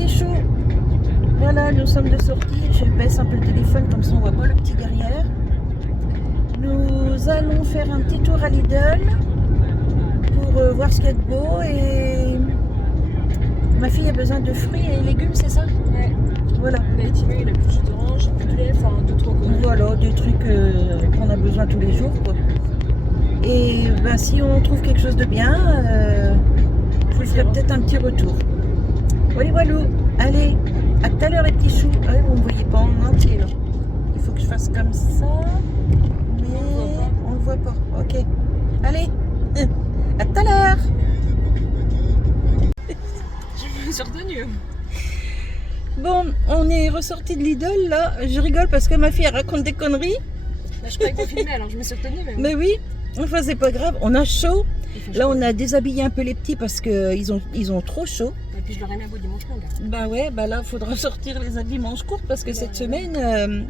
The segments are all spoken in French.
petits choux. Voilà, nous sommes de sortie. Je baisse un peu le téléphone comme ça on voit pas le petit derrière. Nous allons faire un petit tour à Lidl pour voir ce qu'il y a de beau. Et ma fille a besoin de fruits et légumes, c'est ça? Ouais. Voilà. Bah, il a plus de jus d'orange, plus de lait, enfin 2-3 conneries. Voilà, des trucs qu'on a besoin tous les jours, quoi. Et ben, si on trouve quelque chose de bien, je vous ferai peut-être un petit retour. Voilà, voilà. Allez, à tout à l'heure les petits choux. Ah, vous ne me voyez pas en entier là. Il faut que je fasse comme ça. Mais on ne le voit pas. Ok. Allez, à tout à l'heure. Je me suis retenue. Bon, on est ressorti de Lidl là. Je rigole parce que ma fille elle raconte des conneries. Bah, je croyais qu'on filmait, alors je me suis retenue. Mais oui, enfin c'est pas grave. On a chaud. Là on a déshabillé un peu les petits parce qu'ils ont trop chaud. Et puis je leur ai mis un beau dimanche long. Bah ouais, bah là faudra sortir les habits manches courtes parce que cette semaine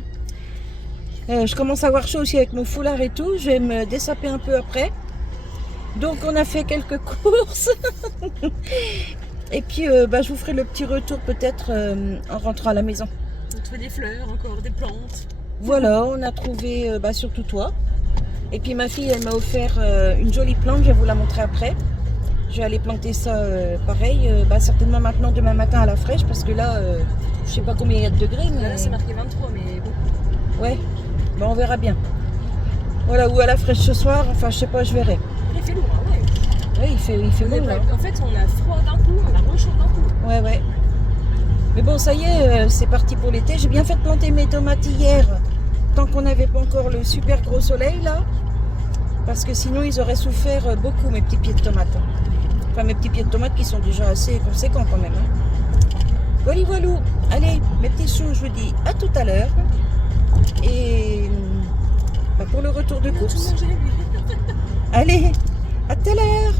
je commence à avoir chaud aussi avec mon foulard et tout. Je vais me dessaper un peu après. Donc on a fait quelques courses. Et puis bah, je vous ferai le petit retour peut-être en rentrant à la maison. On a trouvé des fleurs, encore des plantes. Voilà, on a trouvé bah, surtout toi. Et puis ma fille elle m'a offert une jolie plante, je vais vous la montrer après. Je vais aller planter ça pareil, bah, certainement maintenant demain matin à la fraîche parce que là je sais pas combien il y a de degrés. Mais... Là c'est marqué 23 mais bon. Ouais, bah, on verra bien. Voilà, ou à la fraîche ce soir, enfin je sais pas, je verrai. Il fait lourd, hein, ouais. Ouais, il fait bon là. En fait on a froid d'un coup, on a moins chaud d'un coup. Ouais, ouais. Mais bon, ça y est, c'est parti pour l'été. J'ai bien fait de planter mes tomates hier, tant qu'on n'avait pas encore le super gros soleil là. Parce que sinon, ils auraient souffert beaucoup, mes petits pieds de tomates. Enfin, mes petits pieds de tomates qui sont déjà assez conséquents quand même. Hein. Voilà, voilà. Allez, mes petits choux, je vous dis à tout à l'heure. Et bah, pour le retour de course. Allez, à tout à l'heure.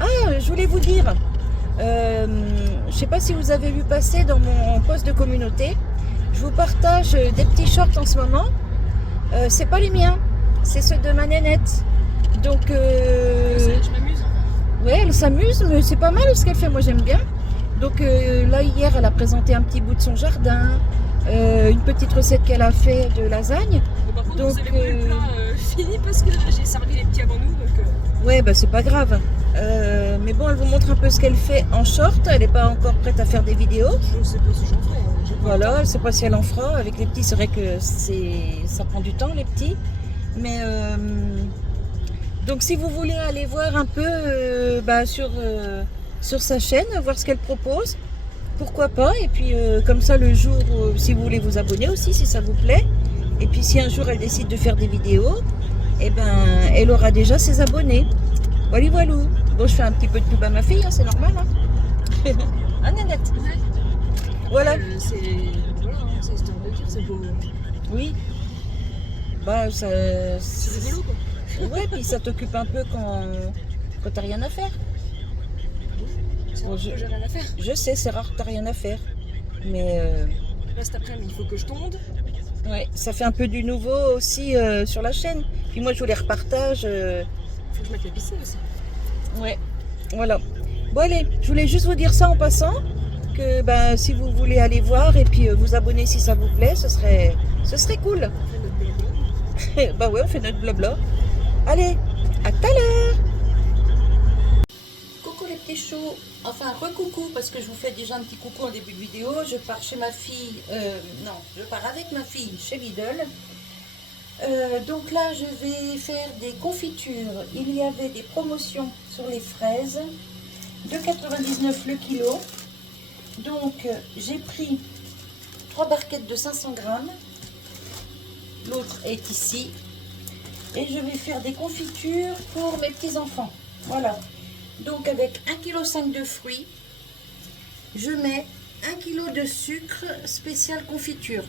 Ah, je voulais vous dire, je sais pas si vous avez vu passer dans mon post de communauté, je vous partage des petits shorts en ce moment. C'est pas les miens, c'est ceux de ma nénette. Donc, Je m'amuse. ouais, elle s'amuse, mais c'est pas mal ce qu'elle fait, moi j'aime bien. Donc là, hier, elle a présenté un petit bout de son jardin, une petite recette qu'elle a fait de lasagne. Bon, par contre, Donc, vous avez voulu le plat fini parce que j'ai servi les petits avant nous. Donc, ouais, bah c'est pas grave. Mais bon, elle vous montre un peu ce qu'elle fait en short. Elle n'est pas encore prête à faire des vidéos. je sais pas si j'en ferai. J'ai pas Voilà, le elle ne sait pas si elle en fera. Avec les petits, c'est vrai que ça prend du temps, les petits. Mais donc, si vous voulez aller voir un peu bah, sur sa chaîne, voir ce qu'elle propose, pourquoi pas. Et puis, comme ça, le jour, si vous voulez vous abonner aussi, si ça vous plaît. Et puis, si un jour elle décide de faire des vidéos, eh ben, elle aura déjà ses abonnés. Voilà, voilà. Bon, je fais un petit peu de pub à ma fille, hein, c'est normal. Hein. Ah, Nanette. temps. Ouais. Voilà. C'est voilà, hein, c'est histoire de dire, c'est beau. Oui. Bah, ça. C'est rigolo quoi. Ouais, puis ça t'occupe un peu quand t'as rien à faire. C'est Bon, vrai que j'ai rien à faire. Je sais, c'est rare que t'as rien à faire. Mais Là cet après-midi, il faut que je tonde. ouais, ça fait un peu du nouveau aussi sur la chaîne. Puis moi, je vous les repartage. Faut que je mette la piscine aussi. Ouais, voilà. Bon, allez, je voulais juste vous dire ça en passant. Que ben, si vous voulez aller voir et puis vous abonner si ça vous plaît, ce serait cool. On fait notre blabla. Bah ouais, on fait notre blabla. Allez, à tout à l'heure. Coucou les petits choux. Enfin, recoucou parce que je vous fais déjà un petit coucou en début de vidéo. Je pars chez ma fille. Non, je pars avec ma fille chez Lidl. Donc là, je vais faire des confitures. Il y avait des promotions sur les fraises. 2,99 le kilo. Donc, j'ai pris 3 barquettes de 500 grammes. L'autre est ici. Et je vais faire des confitures pour mes petits-enfants. Voilà. Donc, avec 1,5 kg de fruits, je mets 1 kg de sucre spécial confiture.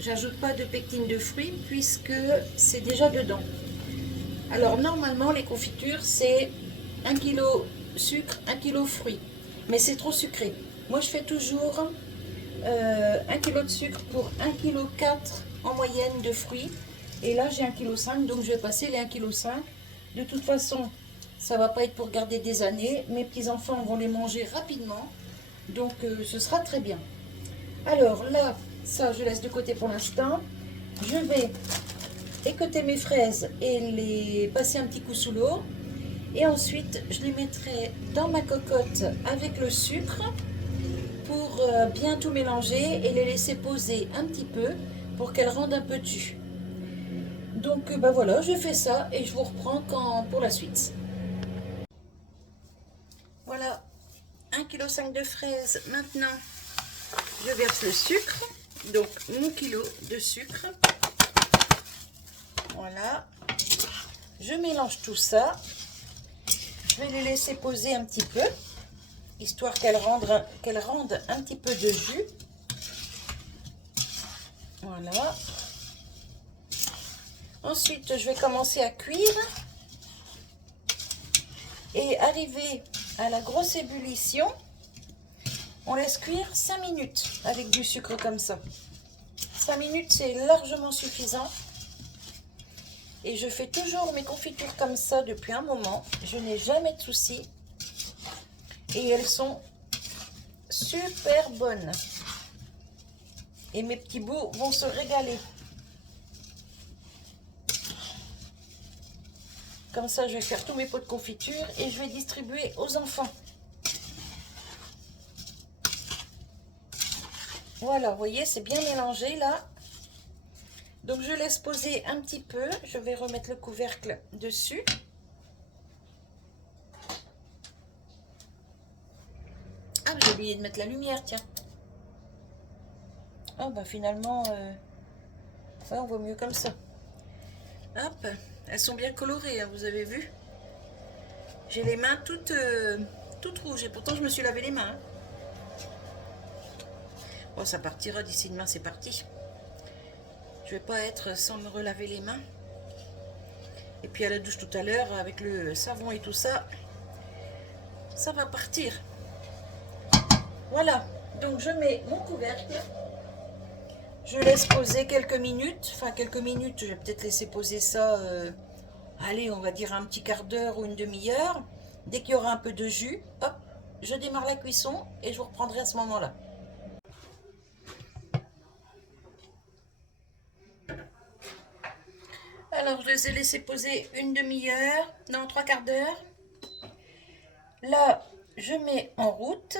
J'ajoute pas de pectine de fruits puisque c'est déjà dedans. Alors, normalement, les confitures, c'est 1 kg sucre, 1 kg fruits. Mais c'est trop sucré. Moi, je fais toujours 1 kg de sucre pour 1,4 kg en moyenne de fruits. Et là, j'ai 1,5 kg, donc je vais passer les 1,5 kg. De toute façon, Ça va pas être pour garder des années. Mes petits-enfants vont les manger rapidement. Donc ce sera très bien. Alors là, ça je laisse de côté pour l'instant. Je vais écouter mes fraises et les passer un petit coup sous l'eau. Et ensuite, je les mettrai dans ma cocotte avec le sucre pour bien tout mélanger et les laisser poser un petit peu pour qu'elles rendent un peu de jus. Donc ben voilà, je fais ça et je vous reprends pour la suite. Voilà, 1,5 kg de fraises. Maintenant, je verse le sucre. Donc mon kilo de sucre. Voilà. Je mélange tout ça. Je vais les laisser poser un petit peu, histoire qu'elles rendent un petit peu de jus. Voilà. Ensuite, je vais commencer à cuire. Et arrivé à la grosse ébullition, on laisse cuire 5 minutes avec du sucre comme ça. 5 minutes, c'est largement suffisant. Et je fais toujours mes confitures comme ça depuis un moment. Je n'ai jamais de soucis. Et elles sont super bonnes. Et mes petits bouts vont se régaler. Comme ça, je vais faire tous mes pots de confiture et je vais distribuer aux enfants. Voilà, vous voyez, c'est bien mélangé là. Donc, je laisse poser un petit peu. Je vais remettre le couvercle dessus. Ah, j'ai oublié de mettre la lumière, tiens. Oh, bah finalement, ouais, on voit mieux comme ça. Hop, elles sont bien colorées, hein, vous avez vu. J'ai les mains toutes rouges et pourtant je me suis lavé les mains. Hein. Bon, ça partira d'ici demain, c'est parti. Je vais pas être sans me relaver les mains. Et puis à la douche tout à l'heure, avec le savon et tout ça, ça va partir. Voilà, donc je mets mon couvercle. Je laisse poser quelques minutes. Enfin, quelques minutes, je vais peut-être laisser poser ça, allez, on va dire un petit quart d'heure ou une demi-heure. Dès qu'il y aura un peu de jus, hop, je démarre la cuisson et je vous reprendrai à ce moment-là. Alors, je les ai laissés poser une demi-heure, non, trois quarts d'heure. Là, je mets en route.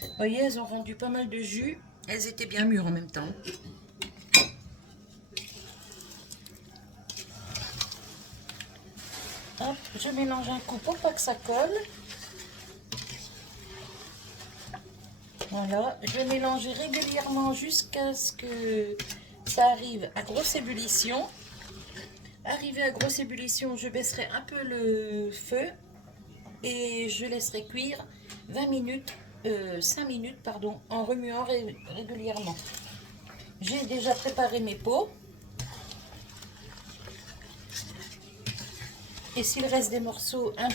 Vous voyez, elles ont rendu pas mal de jus. Elles étaient bien mûres en même temps. Hop, je mélange un coup pour pas que ça colle. Voilà, je vais mélanger régulièrement jusqu'à ce que ça arrive à grosse ébullition. Arrivé à grosse ébullition, je baisserai un peu le feu et je laisserai cuire 20 minutes, 5 minutes pardon, en remuant régulièrement. J'ai déjà préparé mes pots. Et s'il reste des morceaux un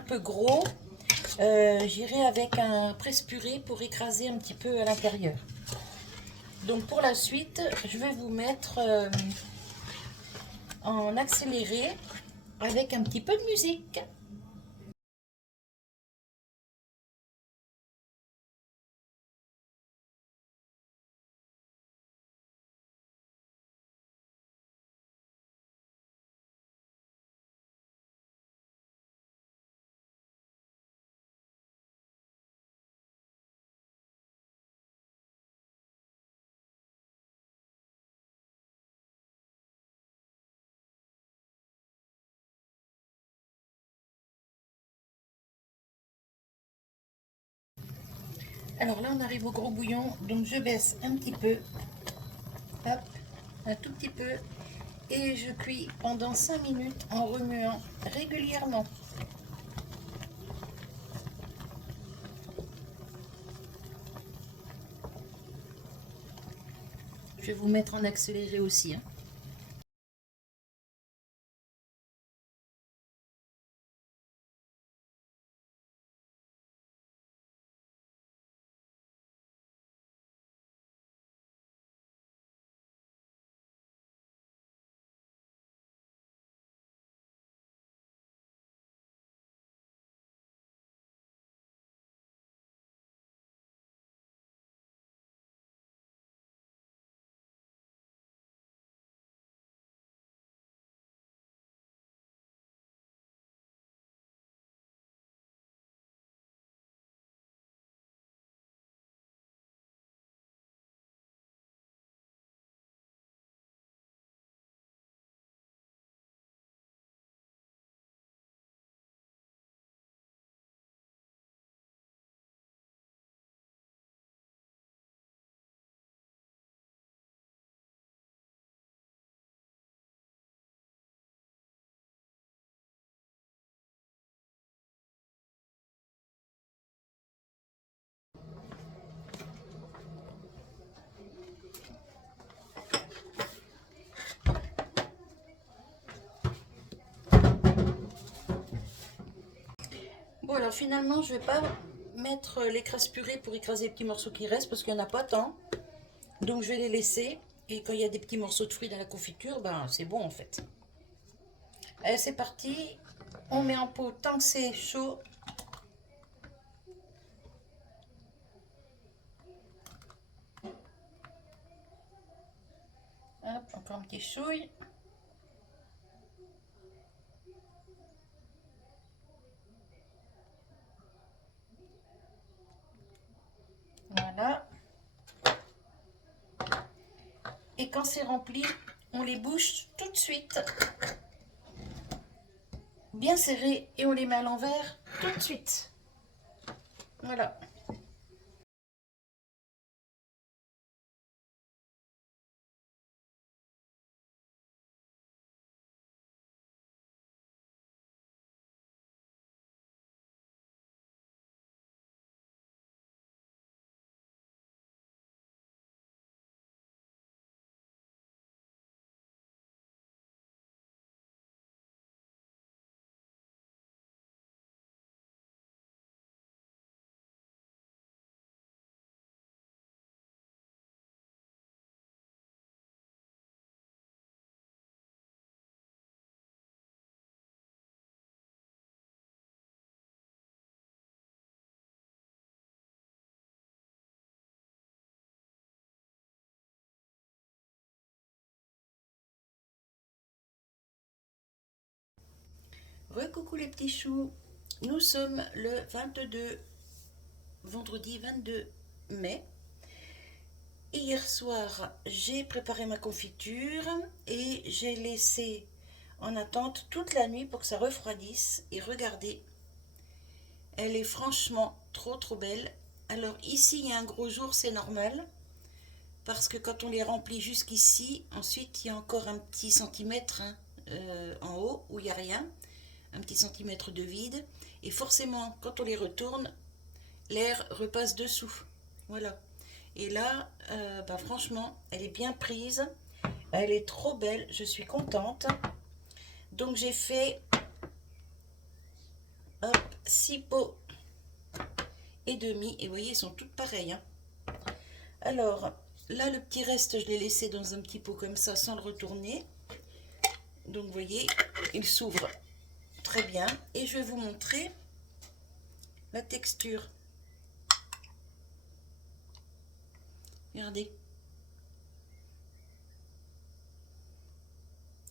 peu gros, j'irai avec un presse-purée pour écraser un petit peu à l'intérieur. Donc pour la suite, je vais vous mettre en accéléré avec un petit peu de musique. Alors là, on arrive au gros bouillon, donc je baisse un petit peu, hop, un tout petit peu, et je cuis pendant 5 minutes en remuant régulièrement. Je vais vous mettre en accéléré aussi. Hein. Bon, alors finalement, je vais pas mettre l'écrase purée pour écraser les petits morceaux qui restent parce qu'il n'y en a pas tant. Donc je vais les laisser. Et quand il y a des petits morceaux de fruits dans la confiture, ben c'est bon en fait. Allez, c'est parti. On met en pot tant que c'est chaud. Hop, encore un petit chouille. Voilà. Et quand c'est rempli, on les bouche tout de suite. Bien serré et on les met à l'envers tout de suite. Voilà. Recoucou les petits choux. Nous sommes le 22, vendredi 22 mai. Et hier soir, j'ai préparé ma confiture et j'ai laissé en attente toute la nuit pour que ça refroidisse. Et regardez, elle est franchement trop belle. Alors ici, il y a un gros jour, c'est normal. Parce que quand on les remplit jusqu'ici, ensuite il y a encore un petit centimètre en haut où il n'y a rien. Un petit centimètre de vide. Et forcément, quand on les retourne, l'air repasse dessous. Voilà. Et là, bah franchement, elle est bien prise. Elle est trop belle. Je suis contente. Donc, j'ai fait 6 pots et demi. Et vous voyez, elles sont toutes pareilles. Hein. Alors, là, le petit reste, je l'ai laissé dans un petit pot comme ça, sans le retourner. Donc, vous voyez, il s'ouvre très bien. Et je vais vous montrer la texture. Regardez.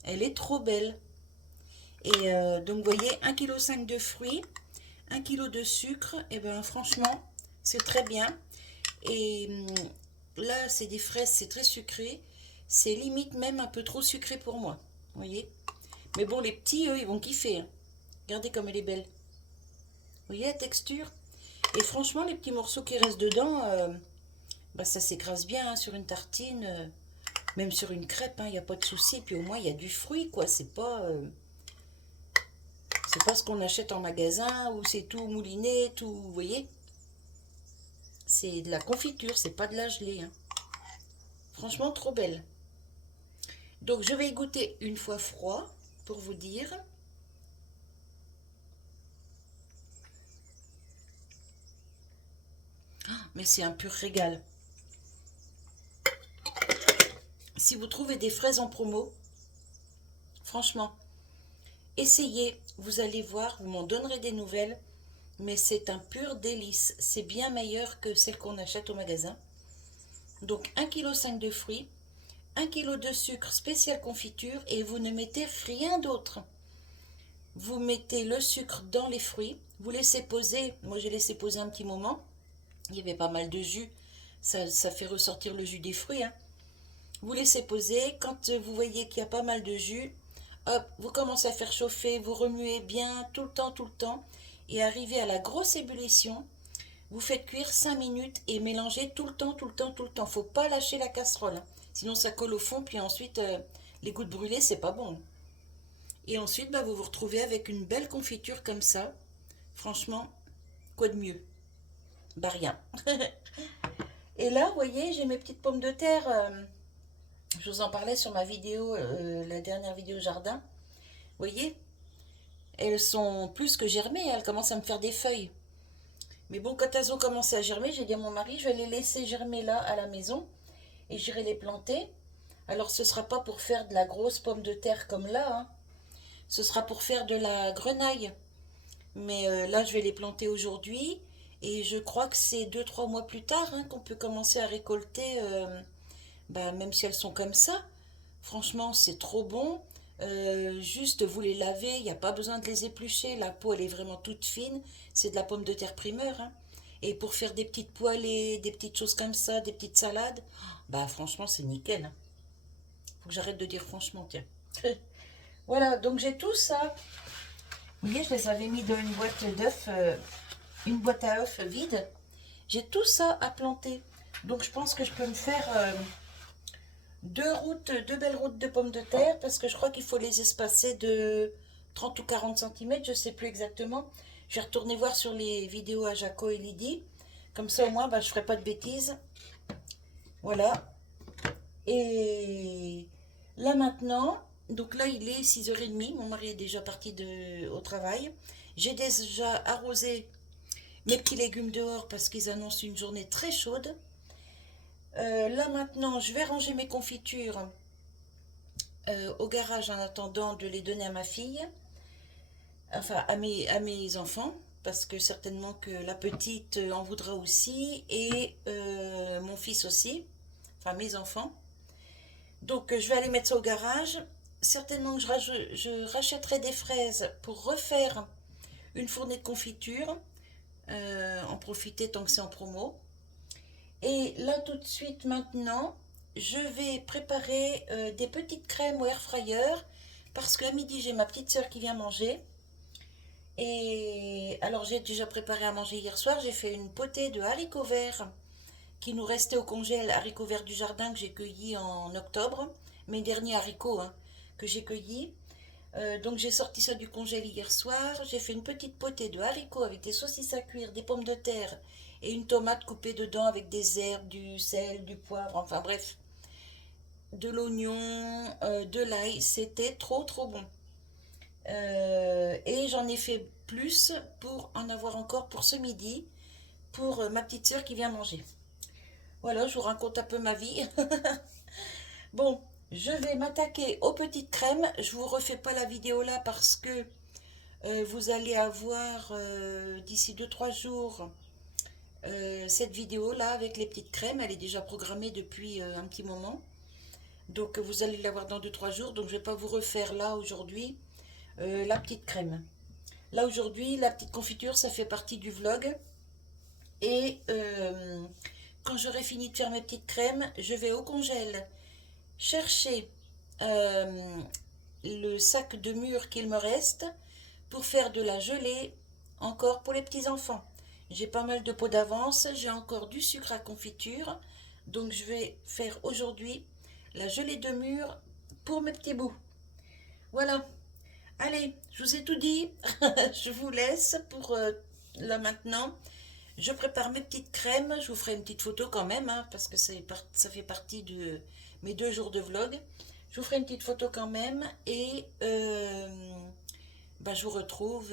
Elle est trop belle. Et donc, vous voyez, 1,5 kg de fruits, 1 kg de sucre. Et bien, franchement, c'est très bien. Et là, c'est des fraises, c'est très sucré. C'est limite même un peu trop sucré pour moi. Vous voyez. Mais bon, les petits, eux, ils vont kiffer. Hein. Regardez comme elle est belle. Vous voyez la texture? Et franchement, les petits morceaux qui restent dedans, bah, ça s'écrase bien hein, sur une tartine. Même sur une crêpe, il n'y a pas de souci. Puis au moins, il y a du fruit, quoi. C'est pas ce qu'on achète en magasin où c'est tout mouliné, tout, vous voyez. C'est de la confiture, c'est pas de la gelée. Hein. Franchement, trop belle. Donc, je vais y goûter une fois froid pour vous dire. Mais c'est un pur régal. Si vous trouvez des fraises en promo, franchement, essayez, vous allez voir, vous m'en donnerez des nouvelles, mais c'est un pur délice. C'est bien meilleur que celles qu'on achète au magasin. Donc 1,5 kg de fruits, 1 kg de sucre spécial confiture et vous ne mettez rien d'autre. Vous mettez le sucre dans les fruits, vous laissez poser, moi j'ai laissé poser un petit moment, il y avait pas mal de jus, ça fait ressortir le jus des fruits. Hein. Vous laissez poser, quand vous voyez qu'il y a pas mal de jus, hop, vous commencez à faire chauffer, vous remuez bien tout le temps, et arrivé à la grosse ébullition, vous faites cuire 5 minutes et mélangez tout le temps. Faut pas lâcher la casserole, hein. Sinon ça colle au fond, puis ensuite les gouttes brûlées, c'est pas bon. Et ensuite, bah, vous vous retrouvez avec une belle confiture comme ça. Franchement, quoi de mieux? Bah rien. Et là, vous voyez, j'ai mes petites pommes de terre. Je vous en parlais sur ma vidéo, la dernière vidéo jardin. Vous voyez, elles sont plus que germées, elles commencent à me faire des feuilles. Mais bon, quand elles ont commencé à germer, j'ai dit à mon mari, je vais les laisser germer là à la maison et j'irai les planter. Alors ce sera pas pour faire de la grosse pomme de terre comme là, hein. Ce sera pour faire de la grenaille. Mais là, je vais les planter aujourd'hui. Et je crois que c'est 2 3 mois plus tard, hein, qu'on peut commencer à récolter, bah, même si elles sont comme ça. Franchement, c'est trop bon. Juste, vous les lavez, il n'y a pas besoin de les éplucher. La peau, elle est vraiment toute fine. C'est de la pomme de terre primeur, hein. Et pour faire des petites poêlées, des petites choses comme ça, des petites salades, bah franchement, c'est nickel, hein. Faut que j'arrête de dire franchement, tiens. Voilà, donc j'ai tout ça. Vous voyez, je les avais mis dans une boîte d'œufs, une boîte à œufs vide. J'ai tout ça à planter. Donc je pense que je peux me faire 2 belles routes de pommes de terre, parce que je crois qu'il faut les espacer de 30 ou 40 cm, je ne sais plus exactement. Je vais retourner voir sur les vidéos à Jaco et Lydie. Comme ça au moins, bah, je ne ferai pas de bêtises. Voilà. Et là maintenant, donc là il est 6h30, mon mari est déjà parti au travail. J'ai déjà arrosé mes petits légumes dehors parce qu'ils annoncent une journée très chaude. Là maintenant, je vais ranger mes confitures au garage en attendant de les donner à ma fille, enfin à mes enfants, parce que certainement que la petite en voudra aussi, et mon fils aussi, enfin mes enfants. Donc je vais aller mettre ça au garage. Certainement que je rachèterai des fraises pour refaire une fournée de confiture, en profiter tant que c'est en promo. Et là tout de suite maintenant, je vais préparer des petites crèmes au air fryer, parce qu'à midi j'ai ma petite soeur qui vient manger. Et alors j'ai déjà préparé à manger hier soir, j'ai fait une potée de haricots verts qui nous restait au congèle, haricots verts du jardin que j'ai cueillis en octobre, mes derniers haricots, hein, que j'ai cueillis. Donc j'ai sorti ça du congèle hier soir, j'ai fait une petite potée de haricots avec des saucisses à cuire, des pommes de terre et une tomate coupée dedans avec des herbes, du sel, du poivre, enfin bref, de l'oignon, de l'ail, c'était trop trop bon. Et j'en ai fait plus pour en avoir encore pour ce midi, pour ma petite soeur qui vient manger. Voilà, je vous raconte un peu ma vie. Bon, je vais m'attaquer aux petites crèmes. Je vous refais pas la vidéo là parce que vous allez avoir d'ici 2 3 jours cette vidéo là avec les petites crèmes. Elle est déjà programmée depuis un petit moment. Donc vous allez la voir dans 2 3 jours. Donc je vais pas vous refaire là aujourd'hui la petite crème. Là aujourd'hui, la petite confiture, ça fait partie du vlog. Et quand j'aurai fini de faire mes petites crèmes, je vais au congèle chercher le sac de mûres qu'il me reste pour faire de la gelée encore pour les petits enfants. J'ai pas mal de pots d'avance, j'ai encore du sucre à confiture, donc je vais faire aujourd'hui la gelée de mûres pour mes petits bouts. Voilà, allez, je vous ai tout dit. Je vous laisse pour là maintenant. Je prépare mes petites crèmes, je vous ferai une petite photo quand même, hein, parce que ça fait partie de mes 2 jours de vlog. Je vous ferai une petite photo quand même et bah, je vous retrouve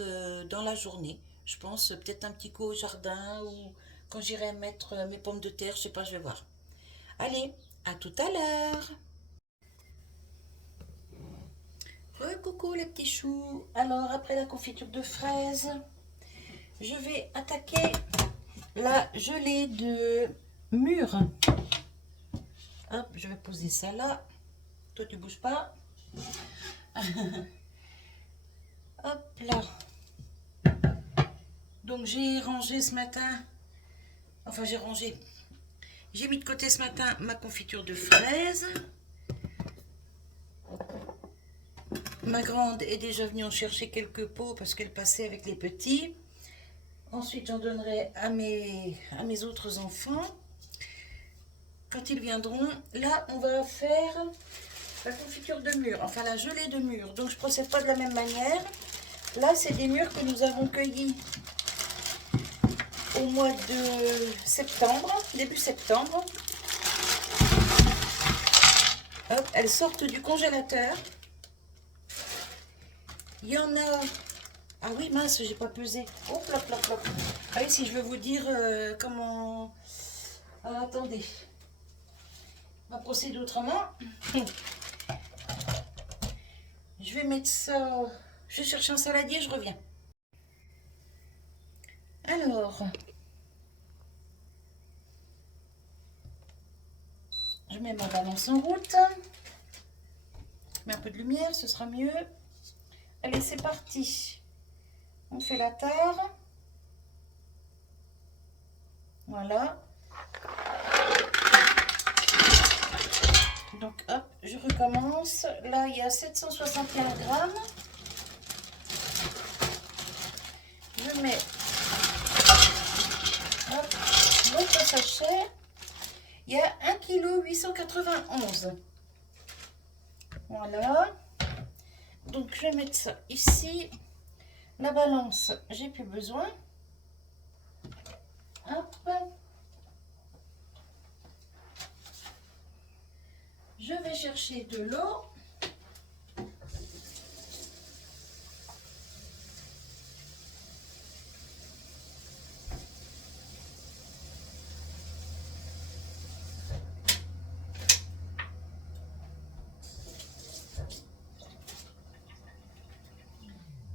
dans la journée. Je pense peut-être un petit coup au jardin ou quand j'irai mettre mes pommes de terre, je sais pas, je vais voir. Allez, à tout à l'heure. Coucou les petits choux. Alors après la confiture de fraises, je vais attaquer la gelée de mûres. Hop, je vais poser ça là. Toi, tu bouges pas. Hop là. Donc, j'ai rangé ce matin. Enfin, j'ai rangé. J'ai mis de côté ce matin ma confiture de fraises. Ma grande est déjà venue en chercher quelques pots parce qu'elle passait avec les petits. Ensuite, j'en donnerai à mes autres enfants quand ils viendront. Là, on va faire la confiture de mûres, enfin la gelée de mûres. Donc, je ne procède pas de la même manière. Là, c'est des mûres que nous avons cueillies au mois de septembre, début septembre. Hop, elles sortent du congélateur. Il y en a Ah oui, mince, j'ai pas pesé. Hop, hop, hop, hop. Ah oui, si je veux vous dire comment... Alors, attendez. On va procéder autrement. Je vais mettre ça... Je vais chercher un saladier, je reviens. Alors... Je mets ma balance en route. Je mets un peu de lumière, ce sera mieux. Allez, c'est parti. On fait la tare. Voilà. Donc, hop, je recommence. Là, il y a 761 grammes. Je mets l'autre sachet. Il y a 1,891 kg. Voilà. Donc, je vais mettre ça ici. La balance, j'ai plus besoin. Hop. Je vais chercher de l'eau.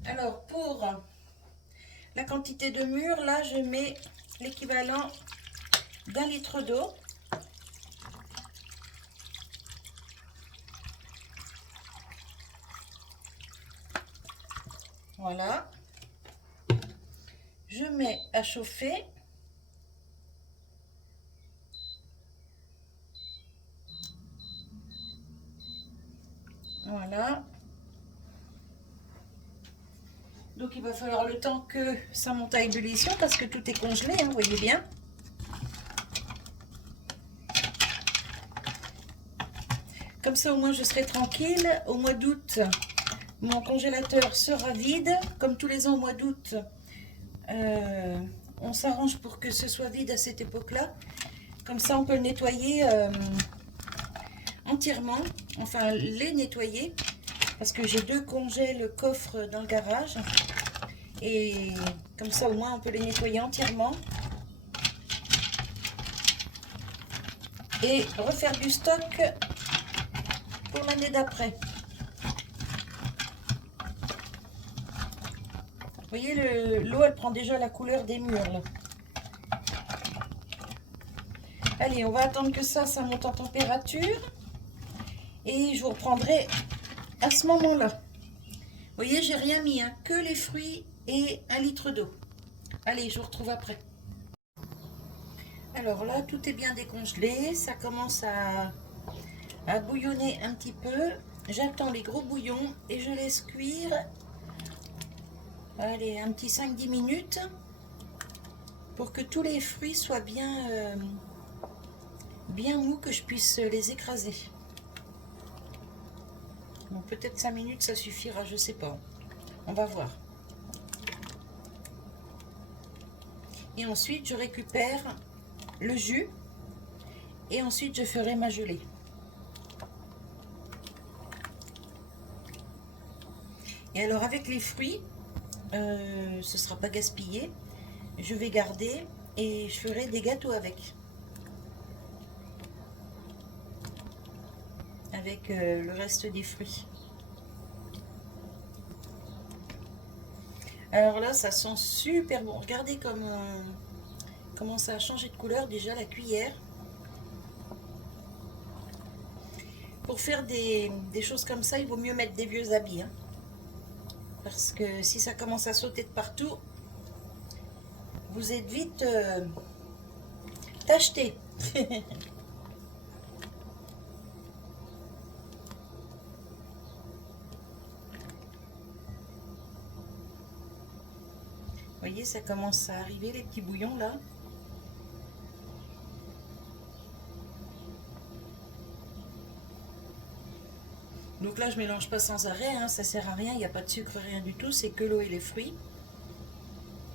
Alors, pour la quantité de mûre, là, je mets l'équivalent d'1 litre d'eau. Voilà. Je mets à chauffer. Voilà. Donc il va falloir le temps que ça monte à ébullition parce que tout est congelé, hein, vous voyez bien. Comme ça au moins je serai tranquille. Au mois d'août, mon congélateur sera vide. Comme tous les ans au mois d'août, on s'arrange pour que ce soit vide à cette époque-là. Comme ça on peut le nettoyer entièrement. Enfin les nettoyer. Parce que j'ai 2 congèles coffres dans le garage. Et comme ça au moins on peut les nettoyer entièrement. Et refaire du stock pour l'année d'après. Vous voyez, l'eau elle prend déjà la couleur des murs là. Allez, on va attendre que ça monte en température. Et je vous reprendrai à ce moment-là. Vous voyez, j'ai rien mis, hein, que les fruits et 1 litre d'eau. Allez, je vous retrouve après. Alors là, tout est bien décongelé. Ça commence à bouillonner un petit peu. J'attends les gros bouillons et je laisse cuire. Allez, un petit 5-10 minutes pour que tous les fruits soient bien, bien mous, que je puisse les écraser. Bon, peut-être 5 minutes, ça suffira, je sais pas. On va voir. Et ensuite, je récupère le jus. Et ensuite, je ferai ma gelée. Et alors, avec les fruits, ce ne sera pas gaspillé. Je vais garder et je ferai des gâteaux avec. Avec le reste des fruits. Alors là, ça sent super bon. Regardez comment ça a changé de couleur déjà, la cuillère. Pour faire des choses comme ça, il vaut mieux mettre des vieux habits. Hein. Parce que si ça commence à sauter de partout, vous êtes vite tacheté. Vous voyez, ça commence à arriver, les petits bouillons là. Donc là, je mélange pas sans arrêt, hein, ça sert à rien, il n'y a pas de sucre, rien du tout, c'est que l'eau et les fruits.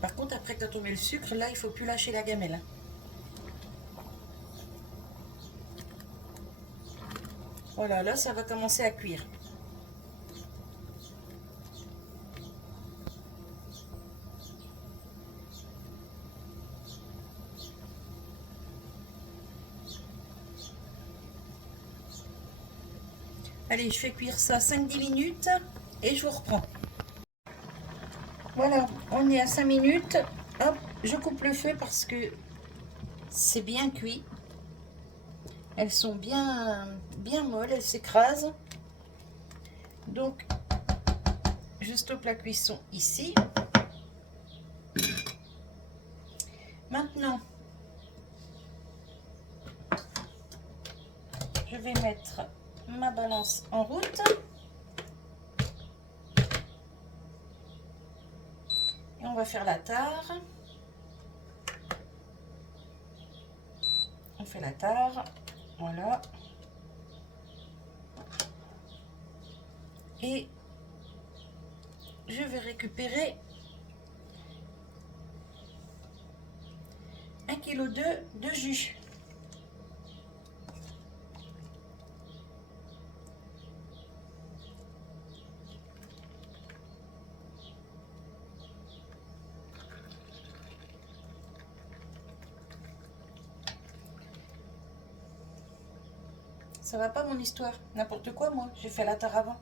Par contre, après, quand on met le sucre, là, il faut plus lâcher la gamelle. Hein. Voilà, là, ça va commencer à cuire. Allez, je fais cuire ça 5-10 minutes et je vous reprends. Voilà, on est à 5 minutes. Hop, je coupe le feu parce que c'est bien cuit. Elles sont bien molles, elles s'écrasent. Donc, je stoppe la cuisson ici. Maintenant, je vais mettre ma balance en route. Et on va faire la tare. On fait la tare. Voilà. Et je vais récupérer 1,2 kg de jus. Ça va pas mon histoire, n'importe quoi moi, j'ai fait la tare avant.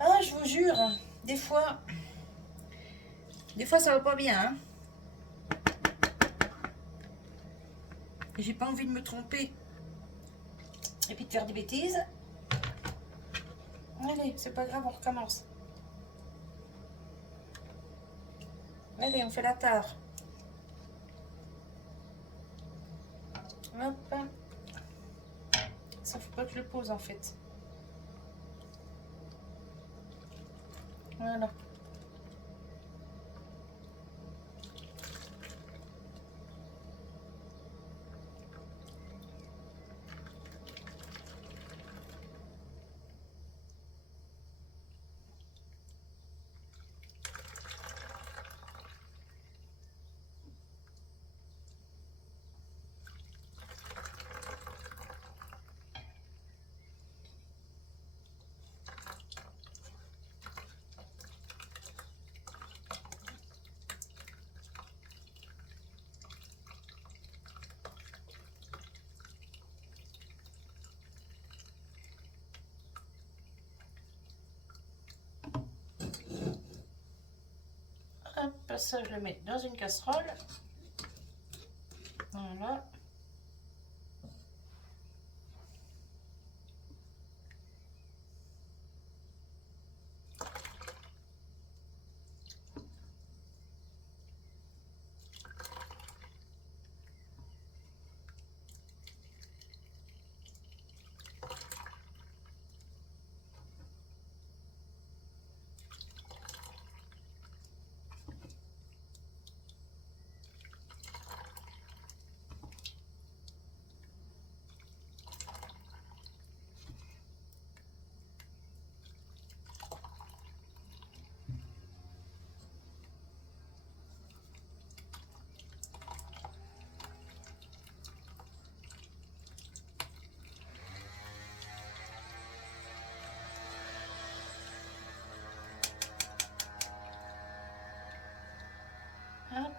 Ah, je vous jure, des fois ça va pas bien. Hein. J'ai pas envie de me tromper. Et puis de faire des bêtises. Allez, c'est pas grave, on recommence. Allez, on fait la tare. Hop. Ça faut pas que je le pose en fait. Voilà. Hop, ça je le mets dans une casserole. Voilà. Hop.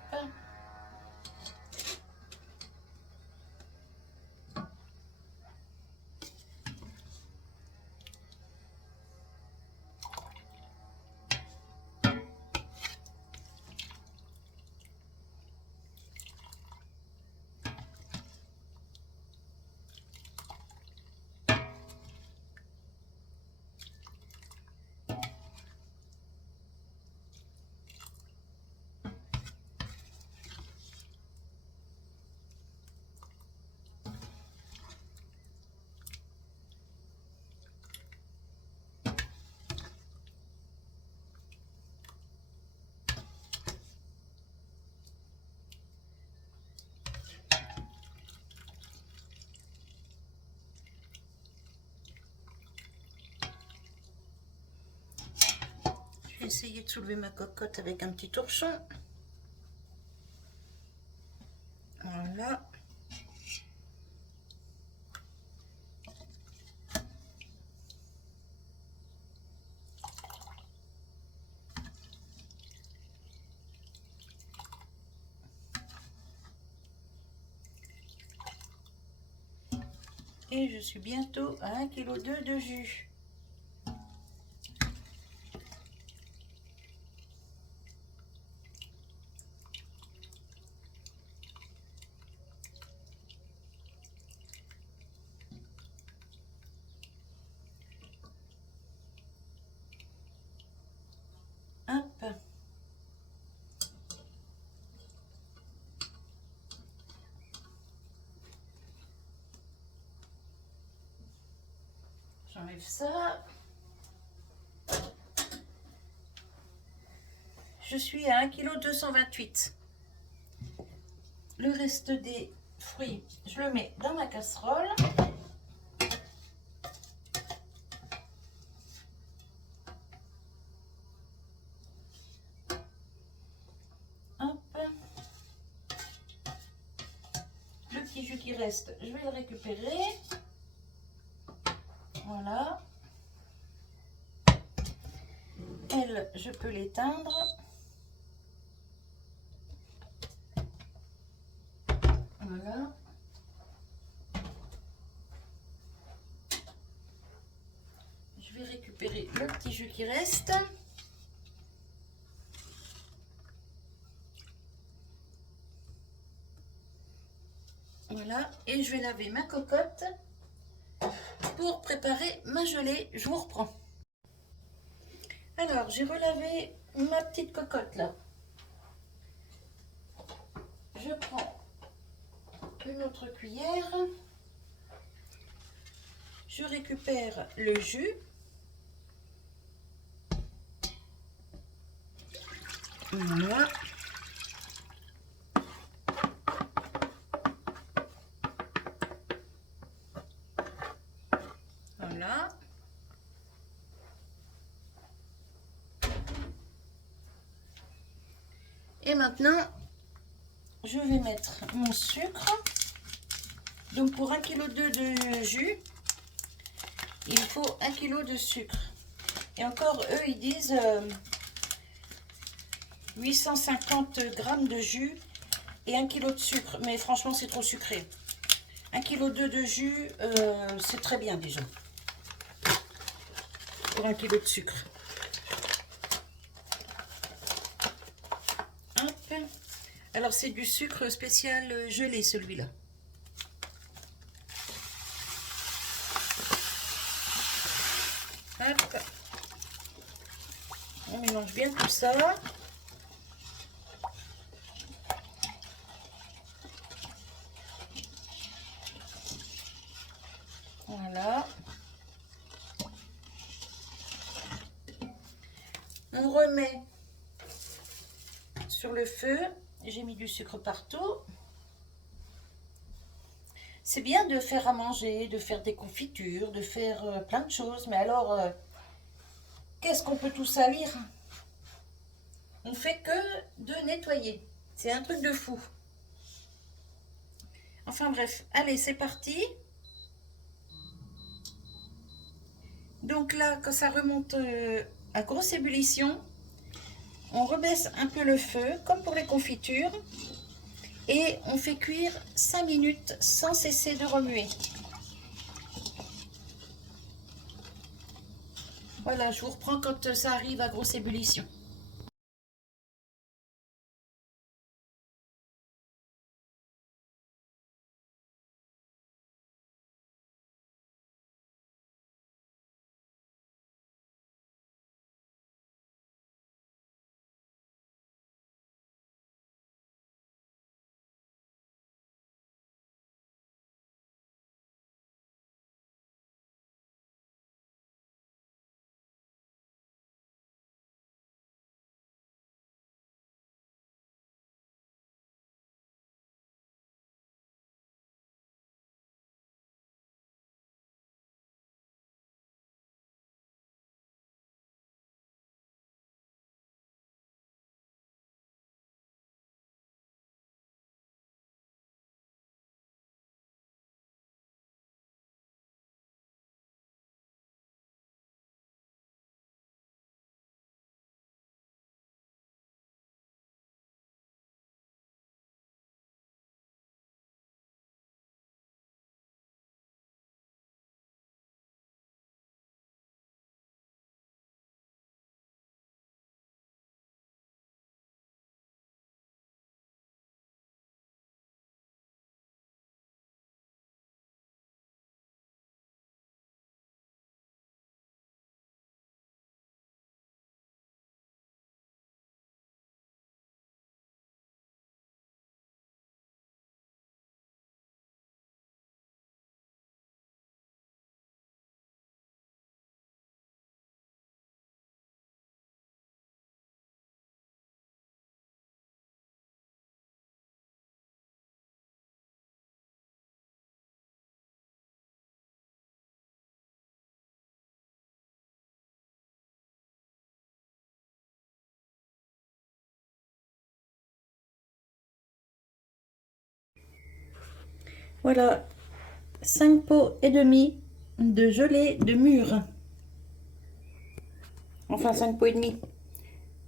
Je vais essayer de soulever ma cocotte avec un petit torchon. Voilà. Et je suis bientôt à 1,2 kg de jus. Hop. J'enlève ça. Je suis à 1,228 kg. Le reste des fruits, je le mets dans ma casserole. Hop. Le petit jus qui reste, je vais le récupérer. Voilà. Elle, je peux l'éteindre. Voilà. Je vais récupérer le petit jus qui reste. Voilà. Et je vais laver ma cocotte pour préparer ma gelée. Je vous reprends. Alors, j'ai relavé ma petite cocotte là. Je prends une autre cuillère. Je récupère le jus. Voilà. Voilà. Et maintenant, je vais mettre mon sucre. Donc pour 1,2 kg de jus, il faut 1 kg de sucre. Et encore, eux, ils disent 850 g de jus et 1 kg de sucre. Mais franchement, c'est trop sucré. 1,2 kg de jus, c'est très bien déjà. Pour 1 kg de sucre. Hop. Alors, c'est du sucre spécial gelé, celui-là. Hop. On mélange bien tout ça. Voilà. On remet sur le feu. J'ai mis du sucre partout. C'est bien de faire à manger, de faire des confitures, de faire plein de choses. Mais alors, qu'est-ce qu'on peut tout salir? On fait que de nettoyer. C'est un truc de fou. Enfin bref, allez, c'est parti. Donc là, quand ça remonte à grosse ébullition, on rebaisse un peu le feu, comme pour les confitures. Et on fait cuire 5 minutes sans cesser de remuer. Voilà, je vous reprends quand ça arrive à grosse ébullition. Voilà, 5 pots et demi de gelée de mûre. Enfin, 5 pots et demi.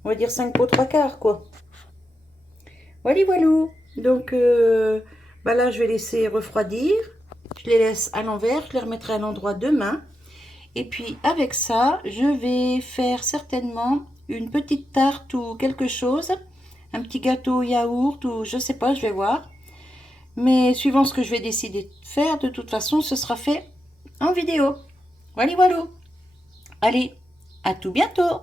On va dire 5 pots 3/4, quoi. Voilà, voilà. Donc, bah là, je vais laisser refroidir. Je les laisse à l'envers. Je les remettrai à l'endroit demain. Et puis, avec ça, je vais faire certainement une petite tarte ou quelque chose. Un petit gâteau au yaourt ou je sais pas, je vais voir. Mais suivant ce que je vais décider de faire, de toute façon, ce sera fait en vidéo. Voilà, voilà. Allez, à tout bientôt.